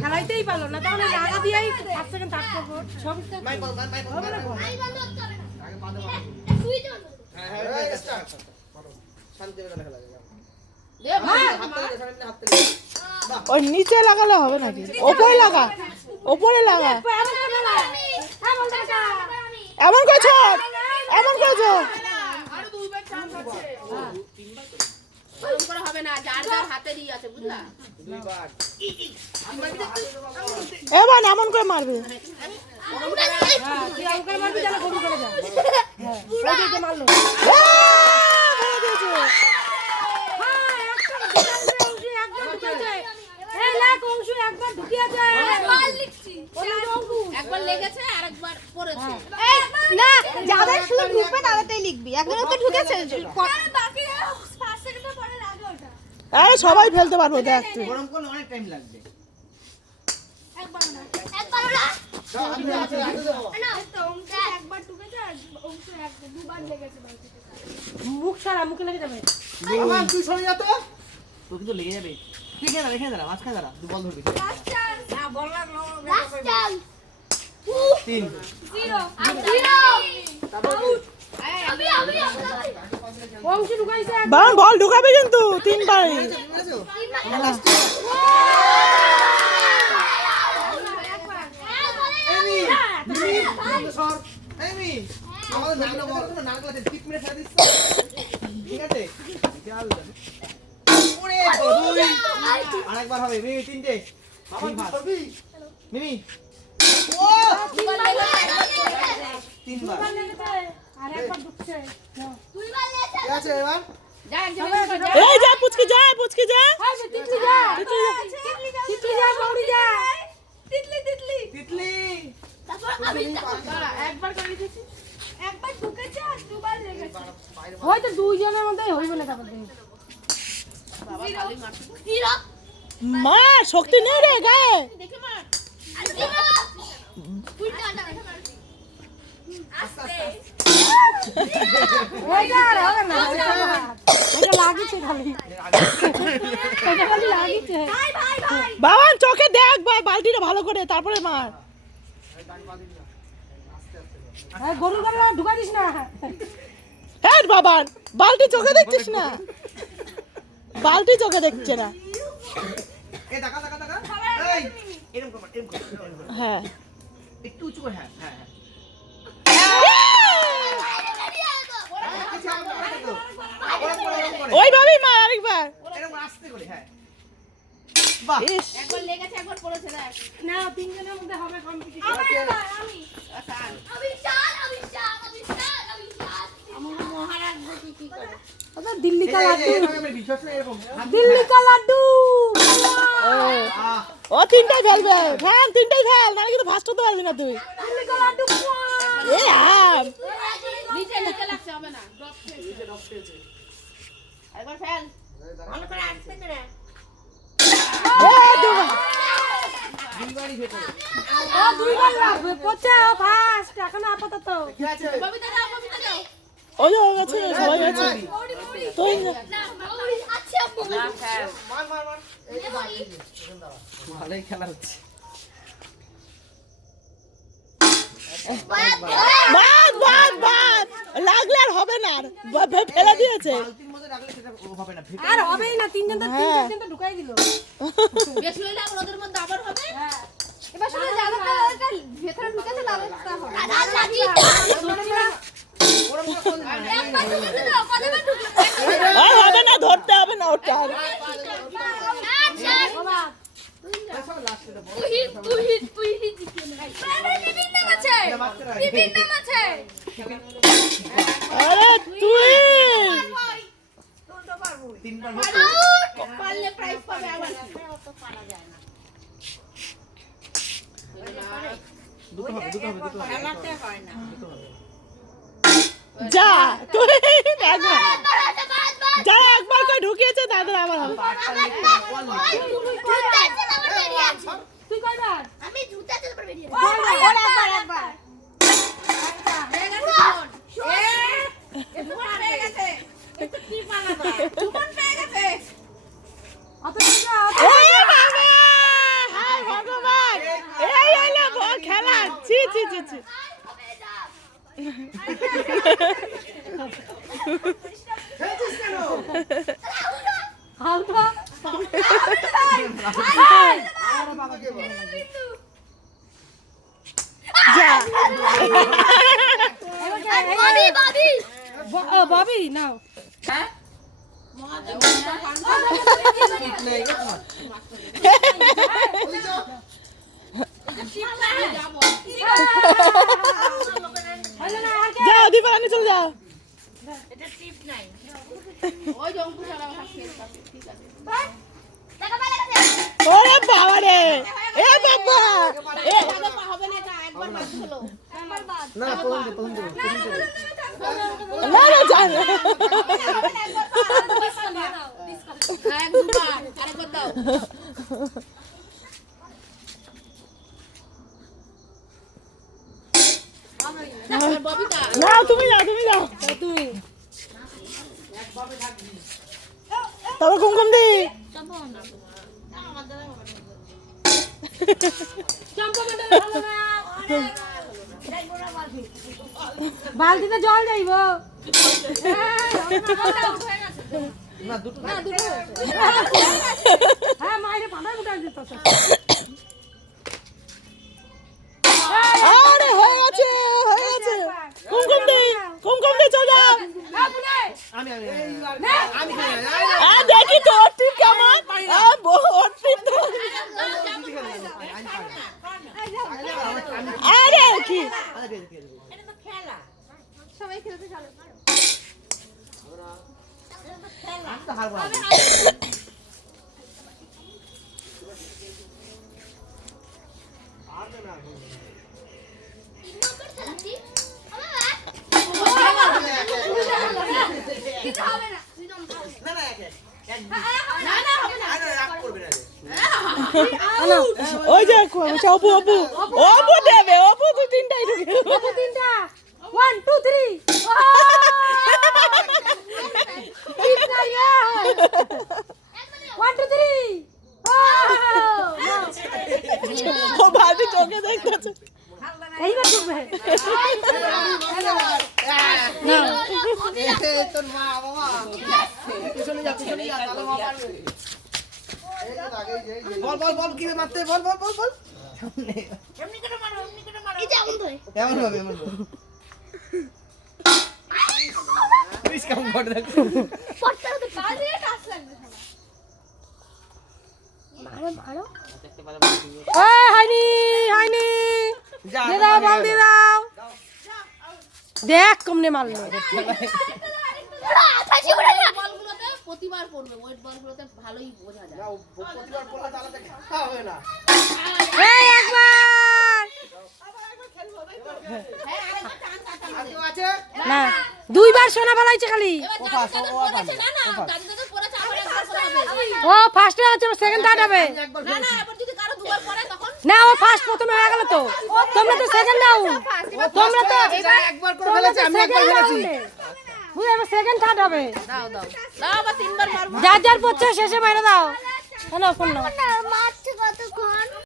খেলাইতেই পারলো না, তাহলে লাগা দিয়েই 5 সেকেন্ড তাক করবো সব ওই নিচে লাগালে হবে নাকি? ওপরে লাগা, ওপরে লাগা। এমন করছো, এমন করছো। হবে না, যার যার হাতে দিয়ে আছে বুঝলা। এবার এমন করে মারবে। একবার লেগেছে আর একবার পড়েছে। না, যাদের শুধু ঢুকবে তাদেরটাই লিখবি। একজনের তো ঢুকেছে। আরে সবাই ফেলতে পারবো, দেখ তুই। গরম করলে অনেক টাইম লাগবে। একবার না। মুখ ছাড়া, মুখে লেগে যাবে। আমার তুই সরে যা তো। তো কিন্তু লেগে যাবে। তুই এখানে দাঁড়া, মাঝখানে দাঁড়া। তুই বল ধরবি। না বল লাগলো। 3 বংশী ঢুকাইছে। বাবা বল ঢুকাবে কিন্তু 3 বার। আরেকবার হবে মিমি, 3টে মিমি। ও 3 বার আর একবার ঢুকছে। ঠিক আছে এবার এই যা পুচকি যা, পুচকি যা। তিতলি যা, তিতলি যা, মৌরি যা। তিতলি একবার করে দিয়েছি। একবার ঢুকেছে আর দুবার লেগেছে। হয়তো দুইজনের মধ্যেই হইবে না তারপর দেখি। বাবা ভালোই মারছে। মা শক্তি নেই রে গায়ে। দেখে মার। ওইটা আর হবে না, এটা লাগিছে খালি। এটা খালি লাগিছে। বাবা চোখে দেখ ভাই, বালতিটা ভালো করে তারপরে মার। হ্যাঁ, গরুর গাড়ি ঢুকা দিস না। হ্যাঁ বাবা, বালতি চোখে দেখছিস না, বালতি চোখে দেখছে না। এই টাকা এই এরকম কর, এরকম কর। হ্যাঁ একটু উঁচু করে। হ্যাঁ হ্যাঁ হ্যাঁ। ওইভাবেই মার আরেকবার। এরকম আস্তে করে। হ্যাঁ বাহ। ইস, একবার লেগেছে একবার পড়েছে দেখ। না, তিনজনের মধ্যে হবে কম্পিটিশন। ওটা দিল্লি কা লাড্ডু, দিল্লি কা লাড্ডু। ও 3টাই ফেলবে। ফেল 3টাই ফেল, নাহলে কিন্তু ফার্স্ট হতে পারবি না তুই। দিল্লি কা লাড্ডু। এ আম নিচে নিচে লাগছে, হবে না। ড্রপ খেয়েছে। একবার ফেল। ভালো করে আসতে করে। ও দুইবার লাগবে, পচা ও ফার্স্ট এখন আপাতত। ববিতা দাও, ববিতা দাও। ওই হয়ে গেছে, সবাই গেছে। তুই ভালোই খেলা হচ্ছে। বাদ বাদ বাদ, লাগলে আর হবে না, আর ফেলে দিয়েছে। বালতির মধ্যে রাখলে সেটা হবে না। আর হবেই না, তিনজন তো হ্যাঁ। তিনজন তো ঢুকাই দিল। বেশি হইলে আবার ওদের মধ্যে আবার হবে। এবার শুধু যাদের ভেতরে ঢুকেছে তাদেরটা হবে। আর হবে না, ধরতে হবে না ওটা। আরে তুই 3 বার পারলে প্রাইজ পাবে আবার। দুটো হবে। খেলাতে হয় না। যা তুই একবার, যারা একবার করে ঢুকিয়েছে তাদের আবার হবে। তুই কয়বার? আমি জুতা চলে পড়ে বেরিয়ে একবার। হয়ে গেছে জীবন। এ জীবন পেয়ে গেছে। একটু কি পালা না। জীবন পেয়ে গেছে। অত খেলছিস কেন? হালকা যা ববি নাও নেই, তোমার। যাও দীপারানি চলে যাও ওই যে অঙ্কুশ আর আমার খেলতে আছে, ঠিক আছে। ওরে বাবা রে এ বাবা এ আগে পা হবে না, এটা একবার বাদ হলো। না, প্রথম দিন, প্রথম দিন, প্রথম দিন। না না জান হ্যাঁ, দুবার, আরেকবার দাও। এবার ববিতা, না তুমি যাও তুমি তবে কুমকুম দি বালতিতে জল যাইব না, দুটো না। হ্যাঁ মাইরে পাঠায় উঠাই দিত আরে হয়ে গেছে কুমকুম দি চলে যাও আমি খেলি না। আ দেখি তো ওর টিপ কেমন ওর টিপ তো আরে কি সবাই খেলতে চলো আমি তো হারবো না। না, না, এক, এক। এক, আরে, রাগ করবে না রে। ওই যে অপু দেবে অপু তো তিনটাই ঢুকে তিনটা 1 2 3 1 2 3 ও ভাবি চোখে দেখতেছে এইবার ঢুকবে এ, তোর মা, বাবা। পিছনে যা, তাহলে মা পারবে। বল, বল, বল, কি রে মারতে? বল, বল, বল, বল। এই যে এমন ধরে এমন ভাবে, এমন ভাবে। তুই কেমন করে দেখো। পড়তে হতে কাল দিয়ে টাচ লাগবে হাইনি যা, দে দাও বল দিয়ে দাও দেখ কমনে মারলো বলগুলোতে প্রতিবার পড়বে, ওয়েট বলগুলোতে ভালোই বোঝা যায়। যাও, প্রতিবার বলা চালাতে হবে না। এই একবার হ্যাঁ, আরেকবার টান কাটা আর কেউ আছে? না দুইবার সোনা ফেলাইছে খালি এবার ও পাস, দাদু ও দাদু পাস, পড়েছে, না ও পাস। দাদু দাদু পড়েছে, আবার একবার পড়ে হবে। ও ফার্স্টে আছে সেকেন্ড থার্ড হবে একবার না না, এবার যদি কারো দুবার পড়ে তখন না ও ফার্স্ট প্রথমে হয়ে গেল তো তোমরা তো সেকেন্ড দাও তোমরা তো একবার করে ফেলেছে, আমি একবার ফেলেছি। বুঝে এবার সেকেন্ড থার্ড হবে দাও দাও দাও, আবার তিনবার মারবো। যার যার পড়ছে শেষে মাইরে দাও না ফোন নাও মা